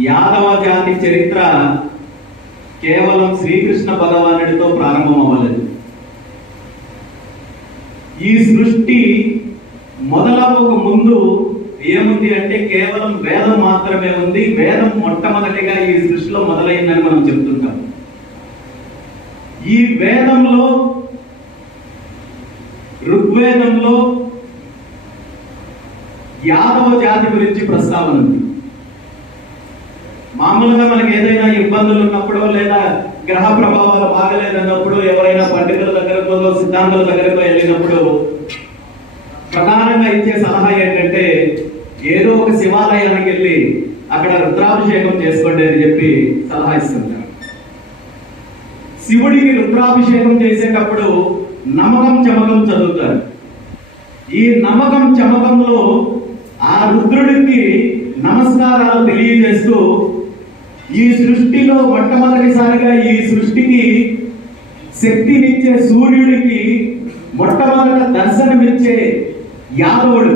యాదవ జాతి చరిత్ర కేవలం శ్రీకృష్ణ భగవానుడితో ప్రారంభం అవ్వలేదు ఈ సృష్టి మొదలవక ముందు ఏముంది అంటే కేవలం వేదం మాత్రమే ఉంది. వేదం మొట్టమొదటిగా ఈ సృష్టిలో మొదలైందని మనం చెప్తుంటాం. ఈ వేదంలో ఋగ్వేదంలో యాదవ జాతి గురించి ప్రస్తావన ఉంది. మామూలుగా మనకి ఏదైనా ఇబ్బందులు ఉన్నప్పుడు లేదా గ్రహ ప్రభావాలు బాగలేదన్నప్పుడు ఎవరైనా పండితుల దగ్గరకో సిద్ధాంతుల దగ్గరకో వెళ్ళినప్పుడు ప్రధానంగా ఇచ్చే సలహా ఏంటంటే ఏదో ఒక శివాలయానికి వెళ్ళి అక్కడ రుద్రాభిషేకం చేసుకోండి అని చెప్పి సలహా ఇస్తుంటారు. శివుడికి రుద్రాభిషేకం చేసేటప్పుడు నమ్మకం చమకం చదువుతారు. ఈ నమ్మకం చమకంలో ఆ రుద్రుడికి నమస్కారాలు తెలియజేస్తూ ఈ సృష్టిలో మొట్టమొదటిసారిగా ఈ సృష్టికి శక్తినిచ్చే సూర్యుడికి మొట్టమొదట దర్శనమిచ్చే యాదవుడు.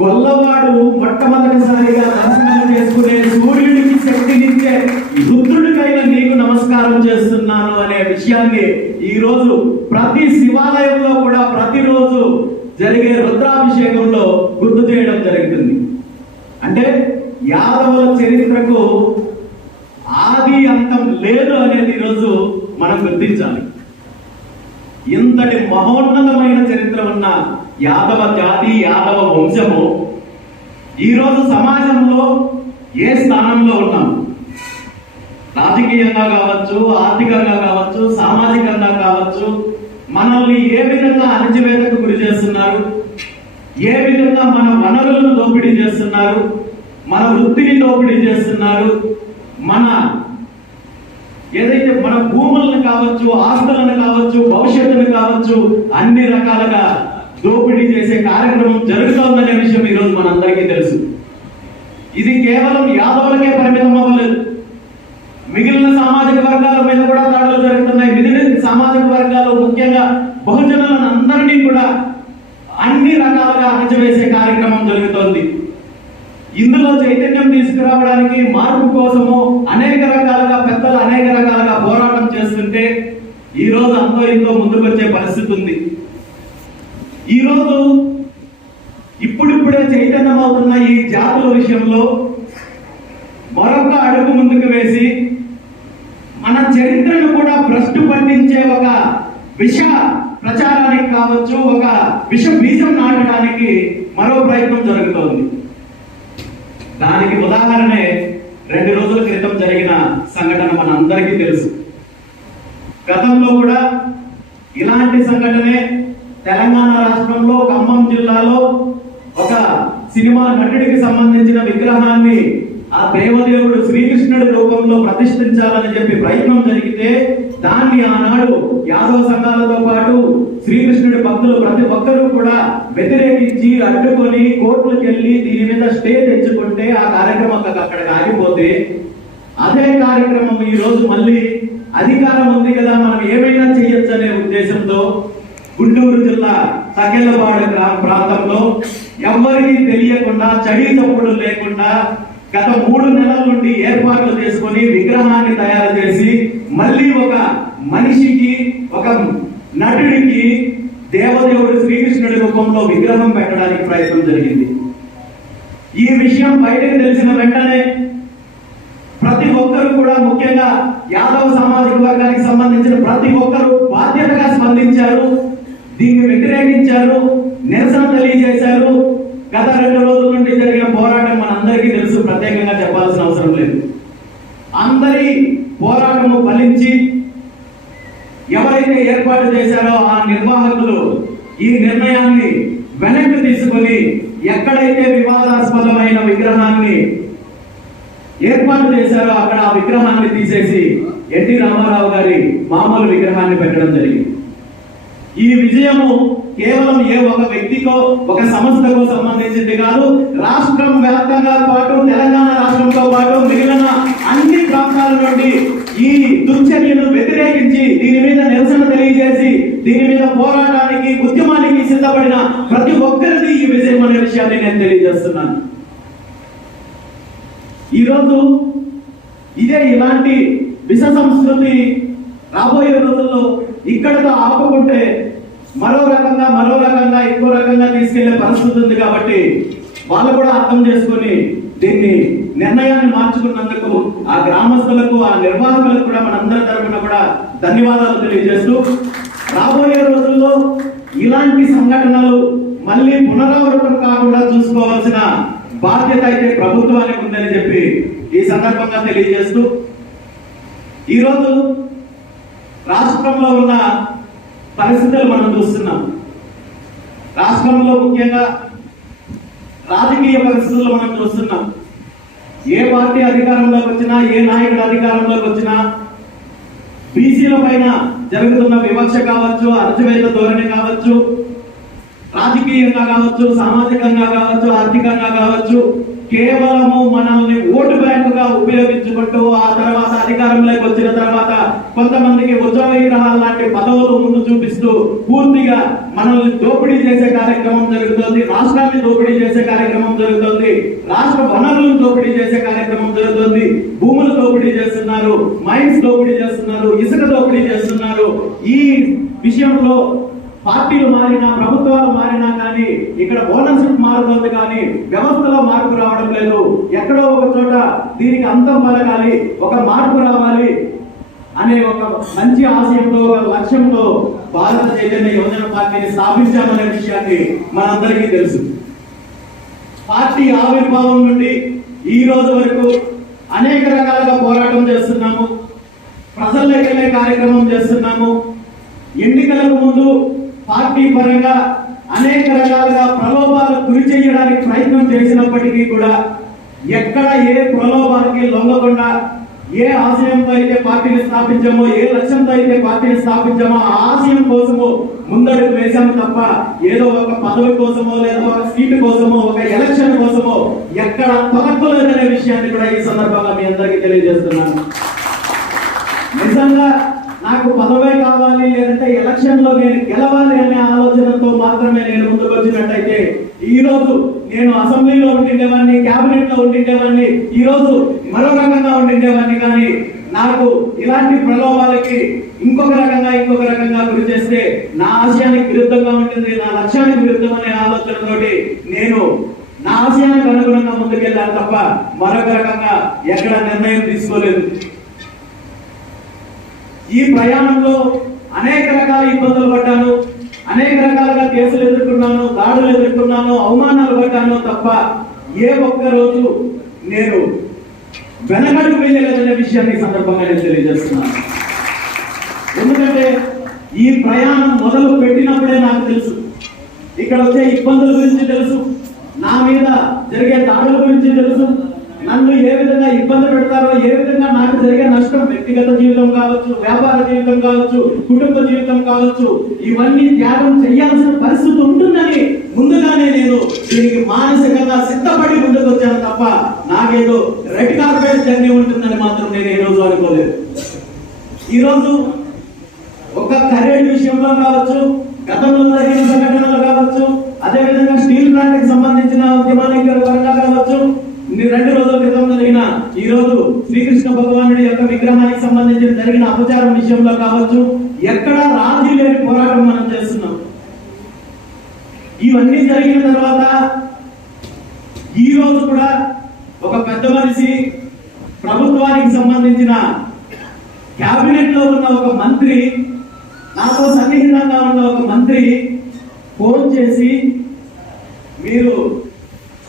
గొల్లవాడు మొట్టమొదటిసారిగా దర్శనం చేసుకునే సూర్యుడికి శక్తినిచ్చే రుద్రుడికైనా నీకు నమస్కారం చేస్తున్నాను అనే విషయాన్ని ఈ రోజు ప్రతి శివాలయంలో కూడా ప్రతిరోజు జరిగే రుద్రాభిషేకంలో గుర్తు చేయడం జరుగుతుంది. అంటే యాదవుల చరిత్రకు ఆది అంతం లేదు అనేది ఈరోజు మనం గుర్తించాలి. ఇంతటి మహోన్నతమైన చరిత్ర ఉన్న యాదవ జాతి యాదవ వంశము ఈరోజు సమాజంలో ఏ స్థానంలో ఉన్నాము రాజకీయంగా కావచ్చు ఆర్థికంగా కావచ్చు సామాజికంగా కావచ్చు మనల్ని ఏ విధంగా అణచివేతకు గురి చేస్తున్నారు? ఏ విధంగా మన వనరులను దోపిడీ చేస్తున్నారు? మన వృత్తిని దోపిడీ చేస్తున్నారు. మన ఏదైతే మన భూములను కావచ్చు ఆస్తులను కావచ్చు భవిష్యత్తును కావచ్చు అన్ని రకాలుగా దోపిడీ చేసే కార్యక్రమం జరుగుతోందనే విషయం ఈరోజు మనందరికీ తెలుసు. ఇది కేవలం యాదవులకే పరిమితం అవ్వలేదు. మిగిలిన సామాజిక వర్గాల మీద కూడా దాడులు జరుగుతున్నాయి. మిగిలిన సామాజిక వర్గాలు ముఖ్యంగా బహుజనులను అందరినీ కూడా అన్ని రకాలుగా అణచివేసే కార్యక్రమం జరుగుతోంది. ఇందులో చైతన్యం తీసుకురావడానికి మార్పు కోసము అనేక రకాలుగా పెద్దలు అనేక రకాలుగా పోరాటం చేస్తుంటే ఈ రోజు అంతో ఇంతో ముందుకొచ్చే పరిస్థితి ఉంది. ఈ రోజు ఇప్పుడిప్పుడే చైతన్యం అవుతున్న ఈ జాతుల విషయంలో మరొక అడుగు ముందుకు వేసి మన చరిత్రను కూడా భ్రష్టు పట్టించే ఒక విష ప్రచారానికి కావచ్చు ఒక విష బీజం నాటడానికి మరో ప్రయత్నం జరుగుతోంది. దానికి ఉదాహరణే రెండు రోజుల క్రితం జరిగిన సంఘటన మన అందరికీ తెలుసు. గతంలో కూడా ఇలాంటి సంఘటనే తెలంగాణ రాష్ట్రంలో ఖమ్మం జిల్లాలో ఒక సినిమా నటుడికి సంబంధించిన విగ్రహాన్ని ఆ దేవదేవుడు శ్రీకృష్ణుడి రూపంలో ప్రతిష్ఠించాలని చెప్పి ప్రయత్నం జరిగితే దాన్ని ఆనాడు యాదవ సంఘాలతో పాటు శ్రీకృష్ణుడి భక్తులు ప్రతి ఒక్కరూ కూడా వ్యతిరేకించి అడ్డుకొని కోర్టులకి మీద స్టే తెచ్చుకుంటే ఆ కార్యక్రమం అక్కడ ఆగిపోతే అదే కార్యక్రమం ఈ రోజు మళ్ళీ అధికారం ఉంది కదా మనం ఏమైనా చేయొచ్చు అనే ఉద్దేశంతో గుంటూరు జిల్లా తకెళ్ళపాడు ప్రాంతంలో ఎవరికీ తెలియకుండా చడి తప్పుడు లేకుండా గత మూడు నెలల నుండి ఏర్పాట్లు చేసుకొని విగ్రహాన్ని తయారు చేసి మళ్ళీ ఒక మనిషికి ఒక నటుడికి దేవదేవుడు శ్రీకృష్ణుడి రూపంలో విగ్రహం పెట్టడానికి ప్రయత్నం జరిగింది. ఈ విషయం బయటకు తెలిసిన వెంటనే ప్రతి ఒక్కరు కూడా ముఖ్యంగా యాదవ సామాజిక వర్గానికి సంబంధించిన ప్రతి ఒక్కరు బాధ్యతగా స్పందించారు దీన్ని వ్యతిరేకించారు నిరసన తెలియజేశారు. గత రెండు రోజుల నుండి జరిగిన పోరాటం మనందరికీ తెలుసు ప్రత్యేకంగా చెప్పాల్సిన అవసరం లేదు. అందరి పోరాటము ఫలించి ఎవరైతే ఏర్పాటు చేశారో ఆ నిర్వాహకులు ఈ నిర్ణయాన్ని వెనక్కి తీసుకొని ఎక్కడైతే వివాదాస్పదమైన విగ్రహాన్ని ఏర్పాటు చేశారో అక్కడ ఆ విగ్రహాన్ని తీసేసి ఎన్టీ రామారావు గారి మామూలు విగ్రహాన్ని పెట్టడం జరిగింది. ఈ విజయము కేవలం ఏ ఒక వ్యక్తికో ఒక సంస్థకో సంబంధించింది కాదు రాష్ట్రం వ్యాప్తంగా పాటు తెలంగాణ రాష్ట్రంతో పాటు మిగిలిన అన్ని ప్రాంతాల నుండి ఈ దుర్చర్యను వ్యతిరేకించి దీని మీద నిరసన తెలియజేసి దీని మీద పోరాటానికి ఉద్యమానికి సిద్ధపడిన ప్రతి ఒక్కరిది ఈ విజయం అనే విషయాన్ని నేను తెలియజేస్తున్నాను. ఈరోజు ఇదే ఇలాంటి విష సంస్కృతి రాబోయే రోజుల్లో ఇక్కడతో ఆపుకుంటే మరో రకంగా మరో రకంగా ఇంకో రకంగా తీసుకెళ్ళే పరిస్థితి ఉంది కాబట్టి వాళ్ళు కూడా అర్థం చేసుకొని దీన్ని నిర్ణయాన్ని మార్చుకున్నందుకు ఆ గ్రామస్తులకు ఆ నిర్వాహకులకు కూడా మనందరి తరపున కూడా ధన్యవాదాలు తెలియజేస్తూ రాబోయే రోజుల్లో ఇలాంటి సంఘటనలు మళ్ళీ పునరావృతం కాకుండా చూసుకోవాల్సిన బాధ్యత అయితే ప్రభుత్వానికి ఉందని చెప్పి ఈ సందర్భంగా తెలియజేస్తూ ఈరోజు రాష్ట్రంలో ఉన్న పరిస్థితులు మనం చూస్తున్నాం. రాష్ట్రంలో ముఖ్యంగా రాజకీయ పరిస్థితులు మనం చూస్తున్నాం. ఏ పార్టీ అధికారంలోకి వచ్చినా ఏ నాయకుడు అధికారంలోకి వచ్చినా బీసీల పైన జరుగుతున్న వివక్ష కావచ్చు అణచివేత ధోరణి కావచ్చు రాజకీయంగా కావచ్చు సామాజికంగా కావచ్చు ఆర్థికంగా కావచ్చు కేవలము మనల్ని ఓటు బ్యాంకుగా ఉపయోగించుకుంటూ ఆ తర్వాత అధికారంలోకి వచ్చిన తర్వాత కొంతమందికి ఉద్యోగ విగ్రహాలు లాంటి పదవులు ముందు చూపిస్తూ పూర్తిగా మనల్ని దోపిడీ చేసే కార్యక్రమం జరుగుతుంది రాష్ట్రాన్ని దోపిడీ చేసే కార్యక్రమం జరుగుతుంది రాష్ట్ర వనరులను దోపిడీ చేసే కార్యక్రమం జరుగుతుంది భూములు దోపిడీ చేస్తున్నారు మైన్స్ దోపిడీ చేస్తున్నారు ఇసుక దోపిడీ చేస్తున్నారు. ఈ విషయంలో పార్టీలు మారినా ప్రభుత్వాలు మారినా కానీ ఇక్కడ ఓనర్షిప్ మారుతుంది కానీ వ్యవస్థలో మార్పు రావడం లేదు. ఎక్కడో ఒక చోట దీనికి అంతం పలకాలి ఒక మార్పు రావాలి అనే ఒక మంచి ఆశయంతో ఒక లక్ష్యంతో భారత చైతన్య యువజన పార్టీని స్థాపించామనే విషయాన్ని మనందరికీ తెలుసు. పార్టీ ఆవిర్భావం నుండి ఈ రోజు వరకు అనేక రకాలుగా పోరాటం చేస్తున్నాము. ప్రజల్లోకి వెళ్ళే కార్యక్రమం చేస్తున్నాము. ఎన్నికలకు ముందు పార్టీ పరంగా అనేక రకాలుగా ప్రలోభాలు గురి చేయడానికి ప్రయత్నం చేసినప్పటికీ కూడా ఎక్కడ ఏ ప్రలోభానికి లొంగకుండా ఏ ఆశయంతో అయితే పార్టీని స్థాపించామో ఏ లక్ష్యంతో అయితే పార్టీని స్థాపించామో ఆ ఆశయం కోసము ముందడుగు వేశాము తప్ప ఏదో ఒక పదవి కోసమో లేదా ఒక సీటు కోసమో ఒక ఎలక్షన్ కోసమో ఎక్కడ తొలక్కలేదనే విషయాన్ని కూడా ఈ సందర్భంగా మీ అందరికీ తెలియజేస్తున్నాను. నిజంగా నాకు పదవే కావాలి లేదంటే ఎలక్షన్ నేను గెలవాలి అనే ఆలోచనతో మాత్రమే నేను ముందుకు వచ్చినట్టయితే ఈ రోజు నేను అసెంబ్లీలో ఉండిండేవాడిని క్యాబినెట్లో ఉండిండేవాడిని ఈ రోజు మరో రకంగా ఉండిండేవాడిని కానీ నాకు ఇలాంటి ప్రలోభాలకి ఇంకొక రకంగా ఇంకొక రకంగా గురి చేస్తే నా ఆశయానికి విరుద్ధంగా ఉంటుంది నా లక్ష్యానికి విరుద్ధం అనే ఆలోచనతోటి నేను నా ఆశయానికి అనుగుణంగా ముందుకెళ్ళాను తప్ప మరొక రకంగా ఎక్కడ నిర్ణయం తీసుకోలేదు. ఈ ప్రయాణంలో అనేక రకాల ఇబ్బందులు పడ్డాను అనేక రకాలుగా కేసులు ఎదుర్కొన్నాను దాడులు ఎదుర్కొన్నాను అవమానాలు పడ్డాను తప్ప ఏ ఒక్క రోజు నేను వెనకడుగు వేయలేదనే విషయాన్ని సందర్భంగా నేను తెలియజేస్తున్నాను. ఎందుకంటే ఈ ప్రయాణం మొదలు పెట్టినప్పుడే నాకు తెలుసు. ఇక్కడ వచ్చే ఇబ్బందుల గురించి తెలుసు. నా మీద జరిగే దాడుల గురించి తెలుసు. నన్ను ఏ విధంగా ఇబ్బంది పెడతారో ఏ విధంగా నాకు జరిగే నష్టం వ్యక్తిగత జీవితం కావచ్చు వ్యాపార జీవితం కావచ్చు కుటుంబ జీవితం కావచ్చు ఇవన్నీ త్యాగం చేయాల్సిన పరిస్థితి ఉంటుందని ముందుగానే నేను దీనికి మానసికంగా సిద్ధపడి ముందుకు వచ్చాను తప్ప నాకేదో రెడ్ కార్పెట్ జర్నీ ఉంటుందని మాత్రం నేను ఈ రోజు అనుకోలేదు. ఈరోజు ఒక కరెంట్ విషయంలో కావచ్చు గతంలో జరిగిన సంఘటనలు కావచ్చు అదే విధంగా స్టీల్ ప్లాంట్కి సంబంధించిన ఉద్యమానికి పరంగా కావచ్చు రెండు జరిగిన ఈ రోజు శ్రీకృష్ణ భగవానుడి యొక్క విగ్రహానికి సంబంధించిన జరిగిన అపచారం విషయంలో కావచ్చు ఎక్కడ రాజీ లేని పోరాటం మనం చేస్తున్నాం. ఇవన్నీ జరిగిన తర్వాత ఈ రోజు కూడా ఒక పెద్ద మనిషి ప్రభుత్వానికి సంబంధించిన క్యాబినెట్లో ఉన్న ఒక మంత్రి నాతో సన్నిహితంగా ఉన్న ఒక మంత్రి ఫోన్ చేసి మీరు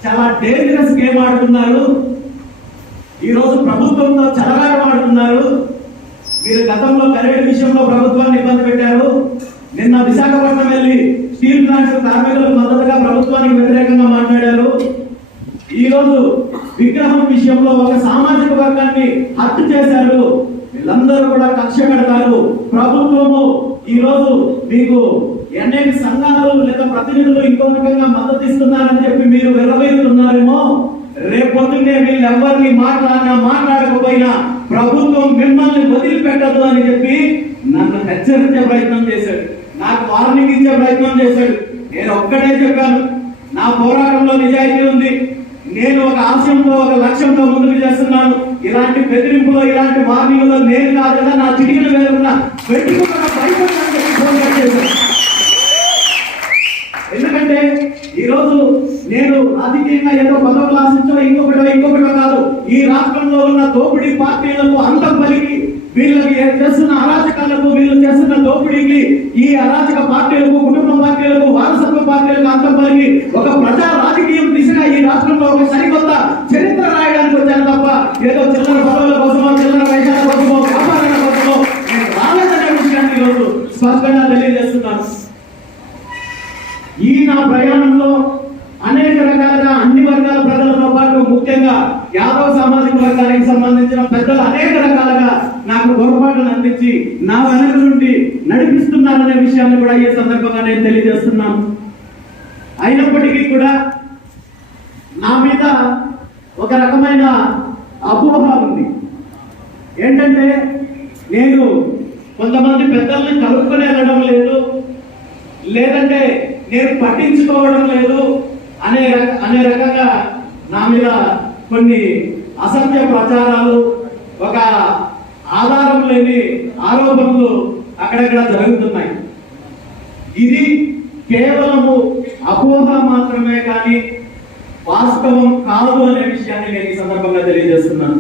చాలా డేంజరస్ గేమ్ ఆడుతున్నారు. ఈరోజు ప్రభుత్వంతో చెలగాటం ఆడుతున్నారు మీరు గతంలో కరెంటు విషయంలో ప్రభుత్వాన్ని ఇబ్బంది పెట్టారు. నిన్న విశాఖపట్నం వెళ్ళి స్టీల్ ప్లాంట్ కార్మికులకు మద్దతుగా ప్రభుత్వానికి వ్యతిరేకంగా మాట్లాడారు. ఈరోజు విగ్రహం విషయంలో ఒక సామాజిక వర్గాన్ని హత్య చేశారు. వీళ్ళందరూ కూడా కక్ష పెడతారు. ప్రభుత్వము ఈరోజు మీకు అనేక సంఘాలు లేదా ప్రతినిధులు ఇంకో రకంగా మద్దతు ఇస్తున్నారని చెప్పి మీరు వెర్రవేస్తున్నారేమో రేపొద్దునే వీళ్ళెవ్వరిని మాట్లాడినా మాట్లాడకపోయినా ప్రభుత్వం మిమ్మల్ని వదిలిపెట్టదు అని చెప్పి నన్ను హెచ్చరించే ప్రయత్నం చేశాడు. నాకు వార్నింగ్ ఇచ్చే ప్రయత్నం చేశాడు. నేను ఒక్కటే చెప్పాను. నా పోరాటంలో నిజాయితీ ఉంది. నేను ఒక ఆశయంతో ఒక లక్ష్యంతో ముందుకు చేస్తున్నాను. ఇలాంటి బెదిరింపులో ఇలాంటి వార్నింగ్లో నేను కాదు కదా నా చిటికిన వేరున్న పెట్టుకున్న ఎందుకంటే ఈరోజు నేను రాజకీయంగా ఏదో పదవులు ఆశించడం ఇంకొకటో ఇంకొకటో కాదు. ఈ రాష్ట్రంలో ఉన్న దోపిడీ పార్టీలకు అంతం పలికి వీళ్ళకి చేస్తున్న అరాచకాలకు వీళ్ళు చేస్తున్న దోపిడీకి ఈ అరాచక పార్టీలకు కుటుంబ పార్టీలకు వారసత్వ పార్టీలకు అంతం పలికి ఒక ప్రజా రాజకీయం దిశగా ఈ రాష్ట్రంలో ఒక సరికొత్త చరిత్ర రాయడానికి వచ్చాను తప్ప ఏదో చిల్లర పదవుల కోసమో చిల్లర వైశాల కోసమో వ్యాపారాల కోసమో నేను రాలేదనే విషయాన్ని ఈరోజు స్పష్టంగా తెలియజేస్తున్నాను ఈ నా ప్రయాణంలో అనేక రకాలుగా అన్ని వర్గాల ప్రజలతో పాటు ముఖ్యంగా యాదవ సామాజిక వర్గానికి సంబంధించిన పెద్దలు అనేక రకాలుగా నాకు పొరపాటును అందించి నా వెనక నుండి నడిపిస్తున్నారనే విషయాన్ని కూడా ఈ సందర్భంగా నేను తెలియజేస్తున్నాను. అయినప్పటికీ కూడా నా మీద ఒక రకమైన అపోహ ఉంది. ఏంటంటే నేను కొంతమంది పెద్దల్ని కలుపుకొని వెళ్ళడం లేదు లేదంటే నేను పట్టించుకోవడం లేదు అనే అనే రకంగా నా మీద కొన్ని అసత్య ప్రచారాలు ఒక ఆధారం లేని ఆరోపణలు అక్కడక్కడ జరుగుతున్నాయి. ఇది కేవలము అపోహ మాత్రమే కానీ వాస్తవం కాదు అనే విషయాన్ని నేను ఈ సందర్భంగా తెలియజేస్తున్నాను.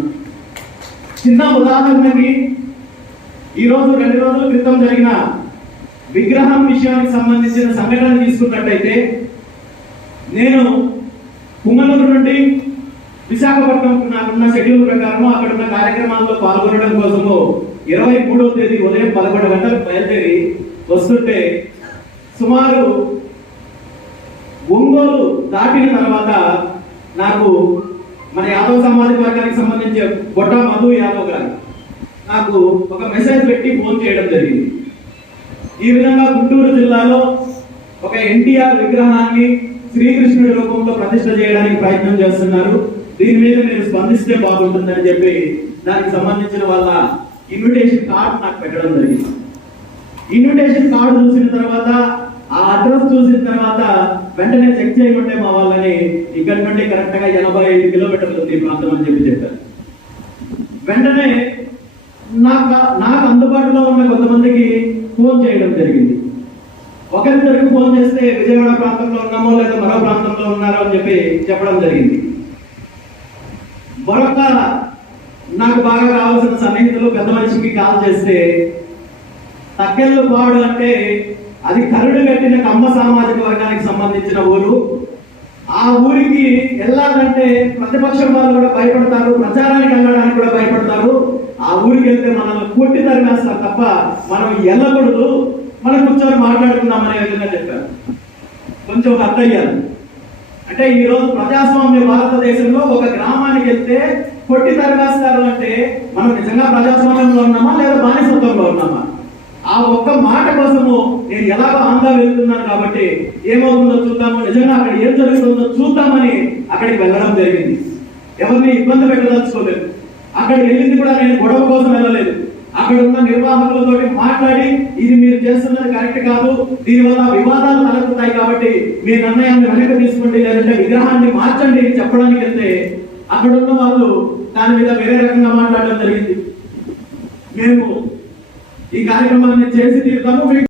చిన్న ఉదాహరణకి ఈరోజు రెండు రోజుల క్రితం జరిగిన విగ్రహం విషయానికి సంబంధించిన సంఘటన తీసుకున్నట్టయితే నేను కుమ్మలూరు నుండి విశాఖపట్నం నాకున్న షెడ్యూల్ ప్రకారం అక్కడ ఉన్న కార్యక్రమాల్లో పాల్గొనడం కోసము ఇరవై మూడవ తేదీ ఉదయం పదకొండు గంటలకు బయలుదేరి వస్తుంటే సుమారు ఒంగోలు దాటిన తర్వాత నాకు మన యాదవ్ సామాజిక వర్గానికి సంబంధించి బొట్ట మధు యాదవ్ గారు నాకు ఒక మెసేజ్ పెట్టి ఫోన్ చేయడం జరిగింది. ఈ విధంగా గుంటూరు జిల్లాలో ఒక ఎన్టీఆర్ విగ్రహాన్ని శ్రీకృష్ణుడి రూపంలో ప్రతిష్ట చేయడానికి ప్రయత్నం చేస్తున్నారు. దీని మీద మీరు స్పందిస్తే బాగుంటుందని చెప్పి దానికి సంబంధించిన వాళ్ళ ఇన్విటేషన్ కార్డ్ నాకు పెట్టడం జరిగింది. ఇన్విటేషన్ కార్డు చూసిన తర్వాత ఆ అడ్రస్ చూసిన తర్వాత వెంటనే చెక్ చేయమంటే మా వాళ్ళని ఇక్కడి నుండి కరెక్ట్గా ఎనభై ఐదు కిలోమీటర్లు ఉంది ఈ ప్రాంతం అని చెప్పి చెప్పారు. వెంటనే నాకు నాకు అందుబాటులో ఉన్న కొంతమందికి ఫోన్ చేయడం జరిగింది. ఒకరిద్దరికి ఫోన్ చేస్తే విజయవాడ ప్రాంతంలో ఉన్నామో లేదా మరో ప్రాంతంలో ఉన్నారో అని చెప్పి చెప్పడం జరిగింది. మరొక నాకు బాగా కావాల్సిన సన్నిహితులు పెద్ద మనిషికి కాల్ చేస్తే తక్కెళ్ళు పాడు అంటే అది కరుడు కట్టిన కమ్మ సామాజిక వర్గానికి సంబంధించిన ఊరు. ఆ ఊరికి వెళ్ళాలంటే ప్రతిపక్షం వాళ్ళు కూడా భయపడతారు ప్రచారానికి వెళ్ళడానికి కూడా భయపడతారు. ఆ ఊరికి వెళ్తే మనల్ని కొట్టి తరిమేస్తారు తప్ప మనం వెళ్ళకూడదు. మనం కూర్చొని మాట్లాడుకుందాం అనే విధంగా చెప్పారు. కొంచెం హర్ట్ అయ్యారు. ఈ రోజు ప్రజాస్వామ్య భారతదేశంలో ఒక గ్రామానికి వెళ్తే కొట్టి తరగాస్తారు అంటే మనం నిజంగా ప్రజాస్వామ్యంలో ఉన్నామా లేదా బానిసత్వంలో ఉన్నామా? ఆ ఒక్క మాట కోసము నేను ఎలాగో ఆంధ్ర వెళ్తున్నాను కాబట్టి ఏమవుతుందో చూద్దాము. నిజంగా అక్కడ ఏం జరుగుతుందో చూద్దామని అక్కడికి వెళ్ళడం జరిగింది. ఎవరిని ఇబ్బంది పెట్టదలుచుకోలేదు. అక్కడ వెళ్ళింది కూడా నేను గొడవ కోసం వెళ్ళలేదు. అక్కడ ఉన్న నిర్వాహకులతో మాట్లాడి ఇది మీరు చేస్తున్నది కరెక్ట్ కాదు. దీనివల్ల వివాదాలు తలెత్తుతాయి కాబట్టి మీ నిర్ణయాన్ని వెనక్కి తీసుకోండి లేదంటే విగ్రహాన్ని మార్చండి చెప్పడానికి వెళ్తే అక్కడ ఉన్న వాళ్ళు దాని మీద వేరే రకంగా మాట్లాడడం జరిగింది. మేము ఈ కార్యక్రమాన్ని చేసి తీరుతాము.